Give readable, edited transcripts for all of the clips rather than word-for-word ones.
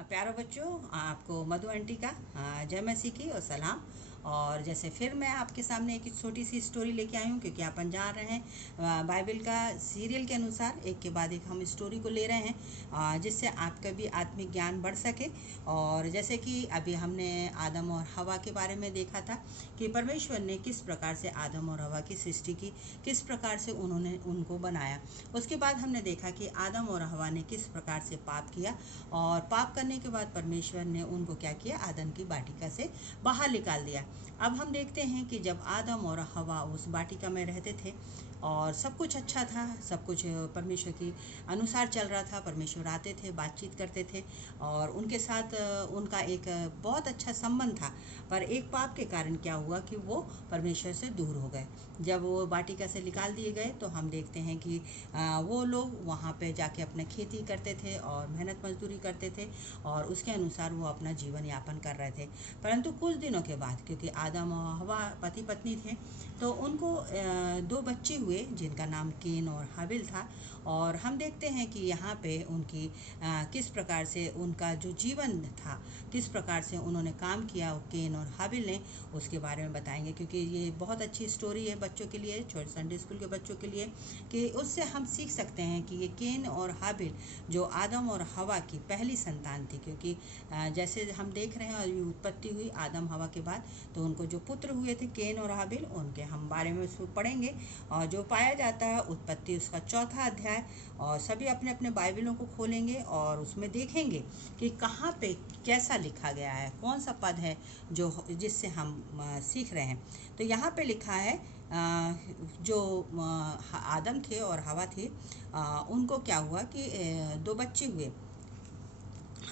प्यारो बच्चों, आपको मधु आंटी का जय मसीह की और सलाम। और जैसे फिर मैं आपके सामने एक छोटी सी स्टोरी लेके आई हूँ, क्योंकि अपन जान रहे हैं बाइबल का सीरियल के अनुसार एक के बाद एक हम स्टोरी को ले रहे हैं, जिससे आपका भी आत्मिक ज्ञान बढ़ सके। और जैसे कि अभी हमने आदम और हवा के बारे में देखा था कि परमेश्वर ने किस प्रकार से आदम और हवा की सृष्टि की, किस प्रकार से उन्होंने उनको बनाया। उसके बाद हमने देखा कि आदम और हवा ने किस प्रकार से पाप किया, और पाप करने के बाद परमेश्वर ने उनको क्या किया, आदम की वाटिका से बाहर निकाल दिया। अब हम देखते हैं कि जब आदम और हवा उस वाटिका में रहते थे और सब कुछ अच्छा था, सब कुछ परमेश्वर की अनुसार चल रहा था। परमेश्वर आते थे, बातचीत करते थे और उनके साथ उनका एक बहुत अच्छा संबंध था। पर एक पाप के कारण क्या हुआ कि वो परमेश्वर से दूर हो गए। जब वो वाटिका से निकाल दिए गए तो हम देखते हैं कि वो लोग वहाँ पे जाके अपने खेती करते थे और मेहनत मजदूरी करते थे, और उसके अनुसार वो अपना जीवन यापन कर रहे थे। परंतु कुछ दिनों के बाद, क्योंकि आदम और हवा पति पत्नी थे, तो उनको दो बच्चे हुए जिनका नाम केन और हाबिल था। और हम देखते हैं कि यहाँ पे उनकी किस प्रकार से उनका जो जीवन था, किस प्रकार से उन्होंने काम किया केन और हाबिल ने, उसके बारे में बताएंगे। क्योंकि ये बहुत अच्छी स्टोरी है बच्चों के लिए, छोटे संडे स्कूल के बच्चों के लिए, कि उससे हम सीख सकते हैं कि ये केन और हाबिल जो आदम और हवा की पहली संतान थी। क्योंकि जैसे हम देख रहे हैं और उत्पत्ति हुई आदम हवा के बाद, तो उनको जो पुत्र हुए थे केन और हाबिल, उनके हम बारे में पढ़ेंगे। और जो पाया जाता है उत्पत्ति उसका 4 अध्याय, और सभी अपने अपने बाइबलों को खोलेंगे और उसमें देखेंगे कि कहाँ पे कैसा लिखा गया है, कौन सा पद है जो जिससे हम सीख रहे हैं। तो यहाँ पे लिखा है जो आदम थे और हवा थी, उनको क्या हुआ कि 2 बच्चे हुए।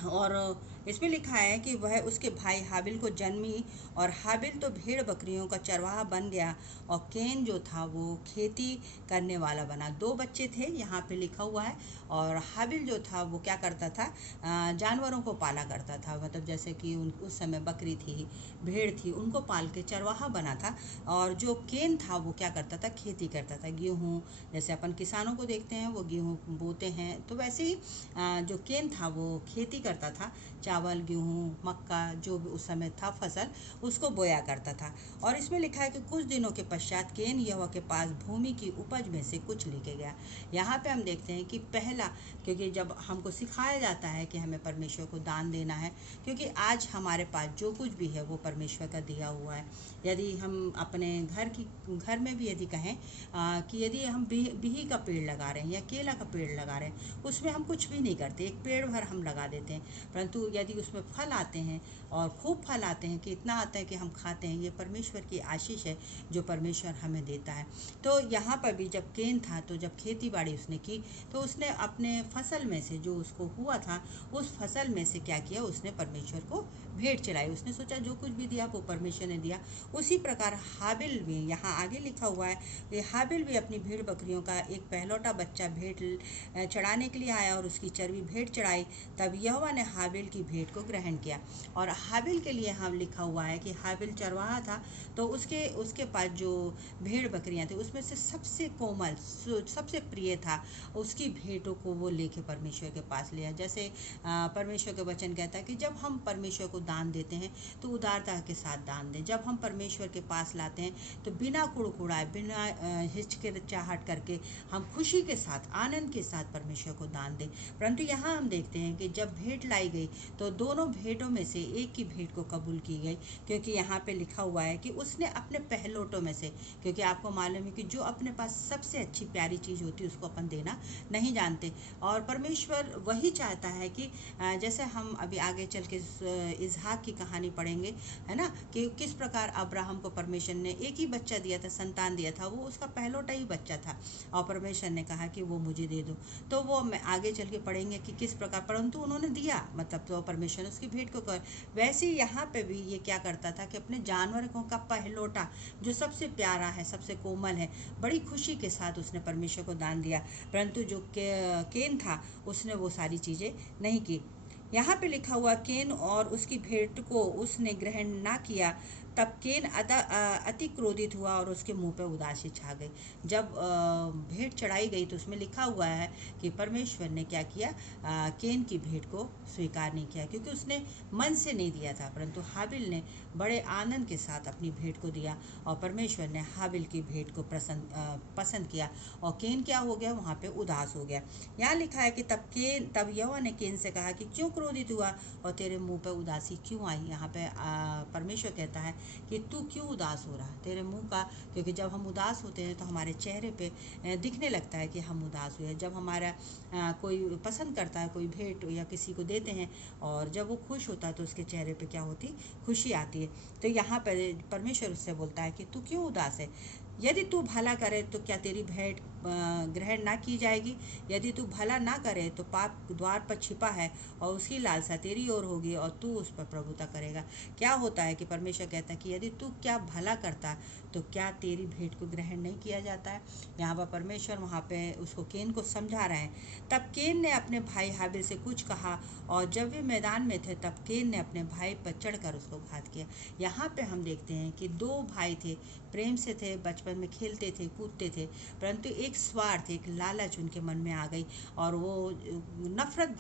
और इसमें लिखा है कि वह उसके भाई हाबिल को जन्मी, और हाबिल तो भेड़ बकरियों का चरवाहा बन गया, और केन जो था वो खेती करने वाला बना। 2 बच्चे थे यहाँ पे लिखा हुआ है। और हाबिल जो था वो क्या करता था, जानवरों को पाला करता था। मतलब जैसे कि उस समय बकरी थी, भेड़ थी, उनको पाल के चरवाहा बना था। और जो केन था वो क्या करता था, खेती करता था। गेहूँ, जैसे अपन किसानों को देखते हैं वो गेहूँ बोते हैं, तो वैसे ही जो केन था वो खेती करता था। चावल, गेहूँ, मक्का, जो भी उस समय था फसल, उसको बोया करता था। और इसमें लिखा है कि कुछ दिनों के पश्चात केन यहोवा के पास भूमि की उपज में से कुछ लेके गया। यहाँ पे हम देखते हैं कि पहला, क्योंकि जब हमको सिखाया जाता है कि हमें परमेश्वर को दान देना है, क्योंकि आज हमारे पास जो कुछ भी है वो परमेश्वर का दिया हुआ है। यदि हम अपने घर में भी यदि कहें कि यदि हम बिही का पेड़ लगा रहे हैं या केला का पेड़ लगा रहे हैं, उसमें हम कुछ भी नहीं करते, एक पेड़ भर हम लगा देते हैं, परंतु यदि उसमें फल आते हैं और खूब फल आते हैं कि इतना आता है कि हम खाते हैं, ये परमेश्वर की आशीष है जो परमेश्वर हमें देता है। तो यहाँ पर भी जब केन था, तो जब खेती बाड़ी उसने की, तो उसने अपने फसल में से जो उसको हुआ था, उस फसल में से क्या किया, उसने परमेश्वर को भेंट चढ़ाई। उसने सोचा जो कुछ भी दिया वो परमेश्वर ने दिया। उसी प्रकार हाबिल भी, यहाँ आगे लिखा हुआ है, ये हाबिल भी अपनी भेड़ बकरियों का एक पहलौटा बच्चा भेंट चढ़ाने के लिए आया और उसकी चर्बी भेंट चढ़ाई। तब यहोवा ने हाबिल की भेंट को ग्रहण किया। और हाबिल के लिए हम लिखा हुआ है कि हाबिल चरवाहा था, तो उसके पास जो भेड़ बकरियां थी उसमें से सबसे कोमल, सबसे प्रिय था, उसकी भेंटों को वो लेके परमेश्वर के पास लिया। जैसे परमेश्वर के वचन कहता है कि जब हम परमेश्वर को दान देते हैं तो उदारता के साथ दान दें। जब हम परमेश्वर के पास लाते हैं तो बिना कुड़कुड़ाए, बिना हिचकिचाहट करके हम खुशी के साथ, आनंद के साथ परमेश्वर को दान दें। परंतु यहाँ हम देखते हैं कि जब भेंट लाई गई तो दोनों भेंटों में से एक की भेंट को कबूल की गई, क्योंकि यहाँ पे लिखा हुआ है कि उसने अपने पहलोटों में से, क्योंकि आपको मालूम है कि जो अपने पास सबसे अच्छी प्यारी चीज़ होती है उसको अपन देना नहीं जानते। और परमेश्वर वही चाहता है कि जैसे हम अभी आगे चल के इसहाक की कहानी पढ़ेंगे, है ना, कि किस प्रकार अब्राहम को परमेश्वर ने एक ही बच्चा दिया था, संतान दिया था, वो उसका पहलोटा ही बच्चा था, और परमेश्वर ने कहा कि वो मुझे दे दो। तो वो मैं आगे चल के पढ़ेंगे कि किस प्रकार, परंतु उन्होंने दिया, मतलब तो परमेश्वर ने उसकी भेंट को कर। वैसे ही यहाँ पे भी ये क्या करता था कि अपने जानवरों का पहलोटा जो सबसे प्यारा है, सबसे कोमल है, बड़ी खुशी के साथ उसने परमेश्वर को दान दिया। परंतु जो केन था उसने वो सारी चीज़ें नहीं की। यहाँ पे लिखा हुआ केन और उसकी भेंट को उसने ग्रहण ना किया, तब केन अति क्रोधित हुआ और उसके मुंह पे उदासी छा गई। जब भेंट चढ़ाई गई तो उसमें लिखा हुआ है कि परमेश्वर ने क्या किया, केन की भेंट को स्वीकार नहीं किया, क्योंकि उसने मन से नहीं दिया था, परंतु हाबिल ने बड़े आनंद के साथ अपनी भेंट को दिया और परमेश्वर ने हाबिल की भेंट को पसंद किया और केन क्या हो गया, वहाँ पे उदास हो गया। यहाँ लिखा है कि तब यहोवा ने केन से कहा कि क्यों क्रोधित हुआ और तेरे मुंह पे उदासी क्यों आई। यहाँ पे परमेश्वर कहता है कि तू क्यों उदास हो रहा है, तेरे मुंह का, क्योंकि जब हम उदास होते हैं तो हमारे चेहरे पे दिखने लगता है कि हम उदास हुए। जब हमारा कोई पसंद करता है कोई भेंट या किसी को देते हैं और जब वो खुश होता है तो उसके चेहरे पे क्या होती, खुशी आती है। तो यहाँ पर परमेश्वर उससे बोलता है कि तू क्यों उदास है, यदि तू भला करे तो क्या तेरी भेंट ग्रहण ना की जाएगी, यदि तू भला ना करे तो पाप द्वार पर छिपा है और उसकी लालसा तेरी ओर होगी और तू उस पर प्रभुता करेगा। क्या होता है कि परमेश्वर कहता है कि यदि तू क्या भला करता तो क्या तेरी भेंट को ग्रहण नहीं किया जाता है। यहाँ पर परमेश्वर वहाँ पे उसको केन को समझा रहे हैं। तब केन ने अपने भाई हाबिल से कुछ कहा और जब वे मैदान में थे तब केन ने अपने भाई पर चढ़कर उसको घात किया। यहाँ पे हम देखते हैं कि दो भाई थे, प्रेम से थे, बचपन में खेलते थे, कूदते थे, परंतु एक स्वार्थ, एक लालच उनके मन में आ गई और वो नफरत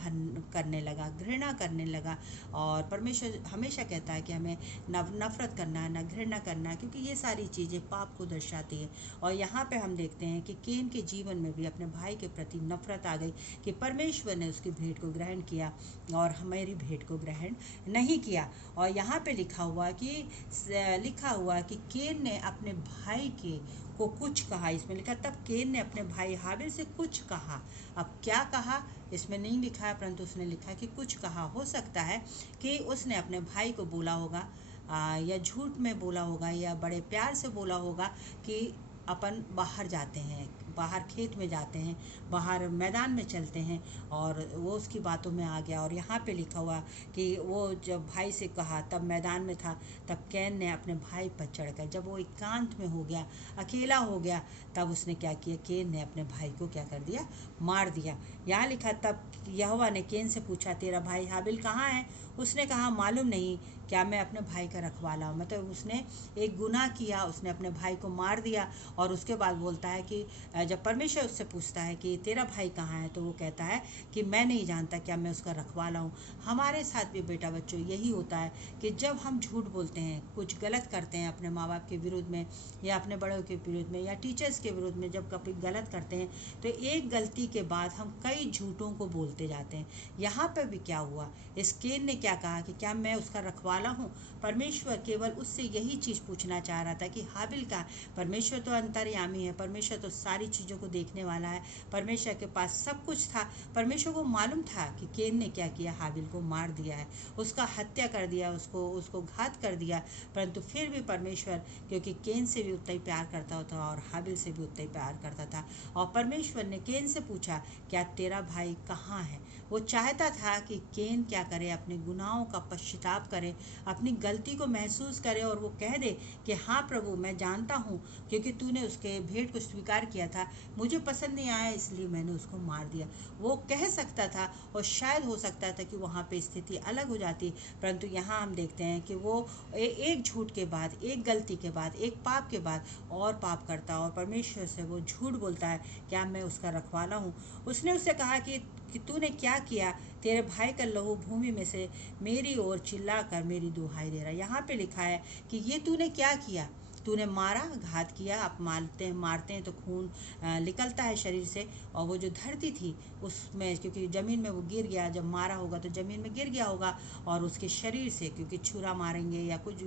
करने लगा, घृणा करने लगा। और परमेश्वर हमेशा कहता है कि हमें नफरत करना, न घृणा करना, क्योंकि ये सारी चीज़ें पाप को दर्शाती है। और यहाँ पे हम देखते हैं कि केन के जीवन में भी अपने भाई के प्रति नफरत आ गई कि परमेश्वर ने उसकी भेंट को ग्रहण किया और हमारी भेंट को ग्रहण नहीं किया। और यहाँ पे लिखा हुआ कि केन ने अपने भाई के को कुछ कहा। इसमें लिखा तब केन ने अपने भाई हाबिल से कुछ कहा। अब क्या कहा इसमें नहीं लिखा है, परंतु उसने लिखा कि कुछ कहा। हो सकता है कि उसने अपने भाई को बोला होगा या झूठ में बोला होगा या बड़े प्यार से बोला होगा कि अपन बाहर जाते हैं, बाहर खेत में जाते हैं, बाहर मैदान में चलते हैं, और वो उसकी बातों में आ गया। और यहाँ पे लिखा हुआ कि वो जब भाई से कहा तब मैदान में था, तब कैन ने अपने भाई पर चढ़कर, जब वो एकांत में हो गया, अकेला हो गया, तब उसने क्या किया, केन ने अपने भाई को क्या कर दिया, मार दिया। यहाँ लिखा तब यहोवा ने केन से पूछा तेरा भाई हाबिल कहाँ है। उसने कहा मालूम नहीं, क्या मैं अपने भाई का रखवाला हूँ। मतलब उसने एक गुनाह किया, उसने अपने भाई को मार दिया। और उसके बाद बोलता है कि जब परमेश्वर उससे पूछता है कि तेरा भाई कहाँ है, तो वो कहता है कि मैं नहीं जानता, क्या मैं उसका रखवाला हूँ। हमारे साथ भी बेटा बच्चों यही होता है कि जब हम झूठ बोलते हैं, कुछ गलत करते हैं अपने माँ बाप के विरुद्ध में या अपने बड़ों के विरुद्ध में या टीचर्स के विरुद्ध में, जब कभी गलत करते हैं तो एक गलती के बाद हम कई झूठों को बोलते जाते हैं। यहाँ पर भी क्या हुआ, इस केन ने क्या कहा कि क्या मैं उसका रखवाला हूँ। परमेश्वर केवल उससे यही चीज़ पूछना चाह रहा था कि हाबिल का, परमेश्वर तो अंतर्यामी है, परमेश्वर तो सारी चीज़ों को देखने वाला है, परमेश्वर के पास सब कुछ था। परमेश्वर को मालूम था कि केन ने क्या किया, हाबिल को मार दिया है, उसका हत्या कर दिया, उसको घात कर दिया। परंतु फिर भी परमेश्वर, क्योंकि केन से भी उतना ही प्यार करता था और हाबिल से भी उतना ही प्यार करता था, और परमेश्वर ने केन से पूछा क्या तेरा भाई कहाँ है। वो चाहता था कि केन क्या करे, अपने गुनाहों का पश्चाताप करे, अपनी गलती को महसूस करे और वो कह दे कि हाँ प्रभु, मैं जानता हूँ क्योंकि तूने उसके भेंट को स्वीकार किया था, मुझे पसंद नहीं आया इसलिए मैंने उसको मार दिया। वो कह सकता था और शायद हो सकता था कि वहाँ पे स्थिति अलग हो जाती, परंतु यहाँ हम देखते हैं कि वो एक झूठ के बाद, एक गलती के बाद, एक पाप के बाद और पाप करता और परमेश्वर से वो झूठ बोलता है क्या मैं उसका रखवाला हूँ। उसने उससे कहा कि तूने क्या किया, तेरे भाई का लहू भूमि में से मेरी ओर चिल्ला कर मेरी दुहाई दे रहा। यहाँ पे लिखा है कि ये तूने क्या किया, तूने मारा, घात किया। आप मारते हैं तो खून निकलता है शरीर से, और वो जो धरती थी उसमें, क्योंकि ज़मीन में वो गिर गया, जब मारा होगा तो ज़मीन में गिर गया होगा, और उसके शरीर से, क्योंकि छुरा मारेंगे या कुछ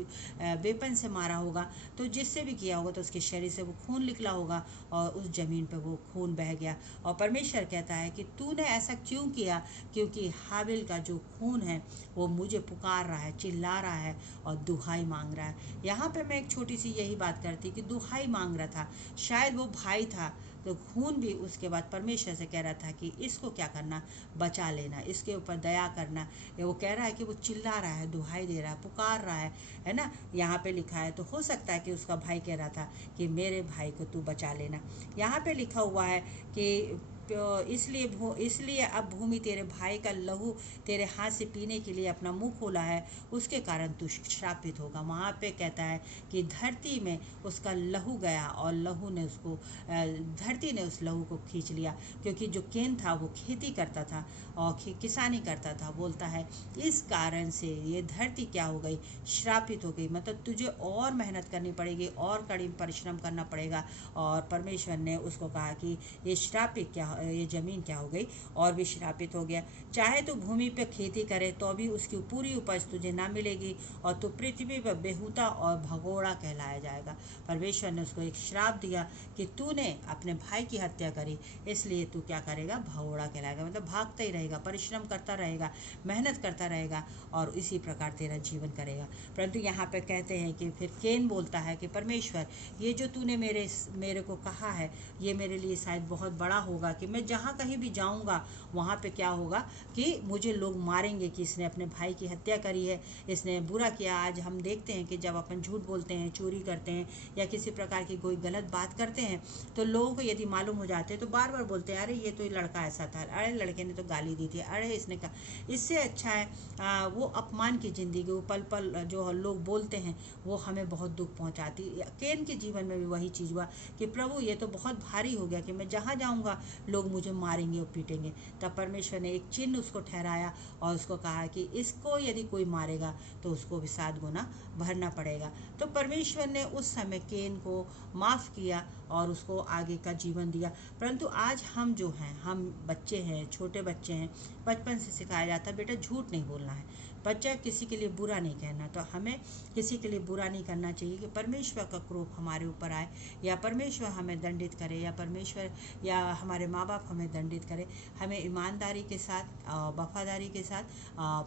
वेपन से मारा होगा तो जिससे भी किया होगा तो उसके शरीर से वो खून निकला होगा और उस ज़मीन पर वो खून बह गया। और परमेश्वर कहता है कि तूने ऐसा क्यों किया, क्योंकि हाबिल का जो खून है वो मुझे पुकार रहा है, चिल्ला रहा है और दुहाई मांग रहा है। यहाँ पे मैं एक छोटी सी यही बात करती कि दुहाई मांग रहा था, शायद वो भाई था तो खून भी उसके बाद परमेश्वर से कह रहा था कि इसको क्या करना, बचा लेना, इसके ऊपर दया करना। ये वो कह रहा है कि वो चिल्ला रहा है, दुहाई दे रहा है, पुकार रहा है ना, यहाँ पे लिखा है। तो हो सकता है कि उसका भाई कह रहा था कि मेरे भाई को तू बचा लेना। यहाँ पे लिखा हुआ है कि इसलिए अब भूमि तेरे भाई का लहू तेरे हाथ से पीने के लिए अपना मुंह खोला है, उसके कारण तू श्रापित होगा। वहाँ पे कहता है कि धरती में उसका लहू गया और लहू ने उसको धरती ने उस लहू को खींच लिया, क्योंकि जो केन था वो खेती करता था और किसानी करता था। बोलता है इस कारण से ये धरती क्या हो गई, श्रापित हो गई। मतलब तुझे और मेहनत करनी पड़ेगी और कड़ी परिश्रम करना पड़ेगा। और परमेश्वर ने उसको कहा कि ये श्रापित क्या, ये ज़मीन क्या हो गई और भी श्रापित हो गया। चाहे तो भूमि पे खेती करे तो भी उसकी पूरी उपज तुझे ना मिलेगी और तू पृथ्वी पर बेहूदा और भगोड़ा कहलाया जाएगा। परमेश्वर ने उसको एक श्राप दिया कि तूने अपने भाई की हत्या करी, इसलिए तू क्या करेगा, भगोड़ा कहलाएगा। मतलब भागता ही रहेगा, परिश्रम करता रहेगा, मेहनत करता रहेगा और इसी प्रकार तेरा जीवन करेगा। परंतु यहाँ पे कहते हैं कि फिर केन बोलता है कि परमेश्वर, ये जो तूने मेरे को कहा है ये मेरे लिए शायद बहुत बड़ा होगा कि मैं जहाँ कहीं भी जाऊँगा वहाँ पे क्या होगा कि मुझे लोग मारेंगे कि इसने अपने भाई की हत्या करी है, इसने बुरा किया। आज हम देखते हैं कि जब अपन झूठ बोलते हैं, चोरी करते हैं या किसी प्रकार की कोई गलत बात करते हैं तो लोगों को यदि मालूम हो जाते हैं तो बार बार बोलते हैं अरे ये तो लड़का ऐसा था, अरे लड़के ने तो गाली दी थी, अरे इसने कहा। इससे अच्छा है वो अपमान की ज़िंदगी, वो पल पल जो लोग बोलते हैं वो हमें बहुत दुख पहुंचाती। केन के जीवन में भी वही चीज़ हुआ कि प्रभु ये तो बहुत भारी हो गया कि मैं जहाँ जाऊँगा लोग मुझे मारेंगे और पीटेंगे। तब परमेश्वर ने एक चिन्ह उसको ठहराया और उसको कहा कि इसको यदि कोई मारेगा तो उसको भी 7 गुना भरना पड़ेगा। तो परमेश्वर ने उस समय केन को माफ़ किया और उसको आगे का जीवन दिया। परंतु आज हम जो हैं, हम बच्चे हैं, छोटे बच्चे हैं, बचपन से सिखाया जाता है बेटा झूठ नहीं बोलना है, बच्चा किसी के लिए बुरा नहीं कहना। तो हमें किसी के लिए बुरा नहीं करना चाहिए कि परमेश्वर का क्रोध हमारे ऊपर आए या परमेश्वर हमें दंडित करे या परमेश्वर या हमारे माँ बाप हमें दंडित करे। हमें ईमानदारी के साथ, वफादारी के साथ,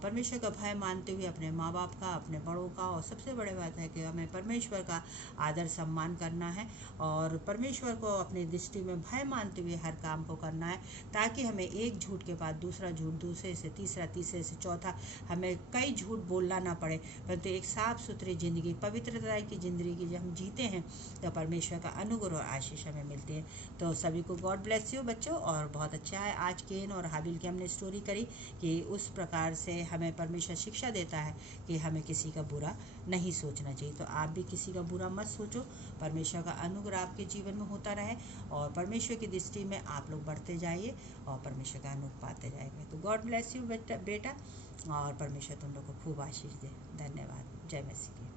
परमेश्वर का भय मानते हुए अपने माँ बाप का, अपने बड़ों का, और सबसे बड़ी बात है कि हमें परमेश्वर का आदर सम्मान करना है और परमेश्वर को अपनी दृष्टि में भय मानते हुए हर काम को करना है, ताकि हमें एक झूठ के बाद दूसरा झूठ, दूसरे से तीसरा, तीसरे से चौथा, हमें कई झूठ बोलना ना पड़े। परंतु एक साफ सुथरी ज़िंदगी, पवित्रता की ज़िंदगी जब हम जीते हैं तो परमेश्वर का अनुग्रह और आशीष हमें मिलती है। तो सभी को गॉड ब्लेस यू बच्चों। और बहुत अच्छा है आज केन और हाबिल की हमने स्टोरी करी कि उस प्रकार से हमें परमेश्वर शिक्षा देता है कि हमें किसी का बुरा नहीं सोचना चाहिए। तो आप भी किसी का बुरा मत सोचो, परमेश्वर का अनुग्रह आपके जीवन में होता रहे और परमेश्वर की दृष्टि में आप लोग बढ़ते जाइए और परमेश्वर का अनुग्रह पाते जाएंगे। तो गॉड ब्लेस यू बेटा, और परमेश्वर तुम लोग को खूब आशीष दे। धन्यवाद। जय मसीह की।